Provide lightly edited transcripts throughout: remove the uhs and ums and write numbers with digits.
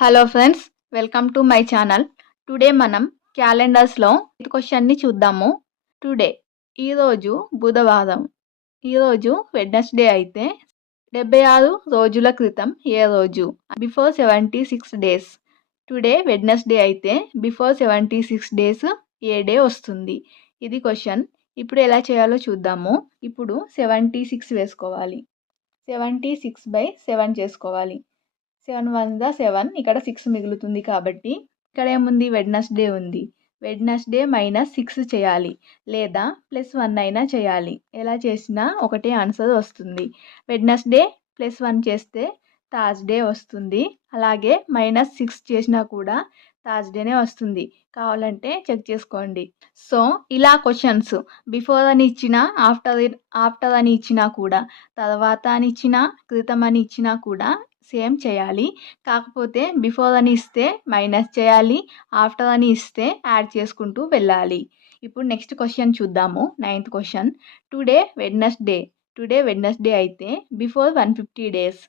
Hello friends, welcome to my channel. Today మనం క్యాలెండర్స్లో క్వశ్చన్ని చూద్దాము. టుడే ఈరోజు బుధవారం. ఈరోజు వెడ్నెస్డే అయితే 76 రోజుల క్రితం ఏ రోజు? Before 76 days. టుడే వెడ్నెస్డే అయితే బిఫోర్ 76 డేస్ ఏ డే వస్తుంది? ఇది క్వశ్చన్. ఇప్పుడు ఎలా చేయాలో చూద్దాము. ఇప్పుడు 76 వేసుకోవాలి. 76/7 చేసుకోవాలి. 7 1 7, ఇక్కడ 6 మిగులుతుంది కాబట్టి ఇక్కడ ఏముంది? వెడ్నెస్డే ఉంది. వెడ్నెస్డే -6 చేయాలి, లేదా +1 అయినా చేయాలి. ఎలా చేసినా ఒకటే ఆన్సర్ వస్తుంది. వెడ్నెస్డే +1 చేస్తే థర్స్డే వస్తుంది. అలాగే -6 చేసినా కూడా థర్స్డేనే వస్తుంది. కావాలంటే చెక్ చేసుకోండి. సో ఇలా క్వశ్చన్స్ బిఫోర్ అని ఇచ్చినా, ఆఫ్టర్ అని ఇచ్చినా కూడా, తర్వాత అని ఇచ్చినా, క్రితం అని ఇచ్చినా కూడా సేమ్ చేయాలి. కాకపోతే బిఫోర్ అని ఇస్తే మైనస్ చేయాలి, ఆఫ్టర్ అని ఇస్తే యాడ్ చేసుకుంటూ వెళ్ళాలి. ఇప్పుడు నెక్స్ట్ క్వశ్చన్ చూద్దాము. 9th question. టుడే వెడ్నెస్డే అయితే బిఫోర్ 150 డేస్.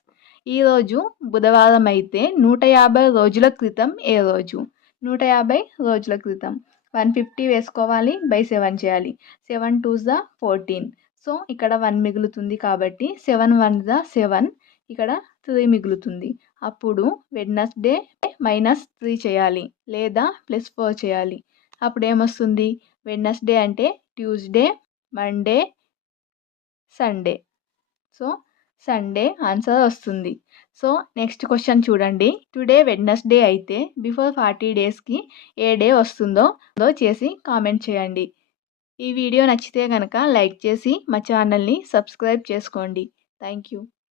ఈరోజు బుధవారం అయితే 150 రోజుల క్రితం ఏ రోజు? 150 రోజుల క్రితం. 150 వేసుకోవాలి, /7 చేయాలి. 7 2s 14. సో ఇక్కడ 1 మిగులుతుంది కాబట్టి 7 1s 7, ఇక్కడ 3 మిగులుతుంది. అప్పుడు వెడ్నెస్డే -3 చేయాలి, లేదా +4 చేయాలి. అప్పుడు ఏమొస్తుంది? వెడ్నెస్డే అంటే Tuesday, Monday, Sunday. So Sunday answer వస్తుంది. సో నెక్స్ట్ క్వశ్చన్ చూడండి. టుడే వెడ్నెస్డే అయితే బిఫోర్ 40 డేస్కి ఏ డే వస్తుందో చేసి కామెంట్ చేయండి. ఈ వీడియో నచ్చితే కనుక లైక్ చేసి మా ఛానల్ని సబ్స్క్రైబ్ చేసుకోండి. Thank you.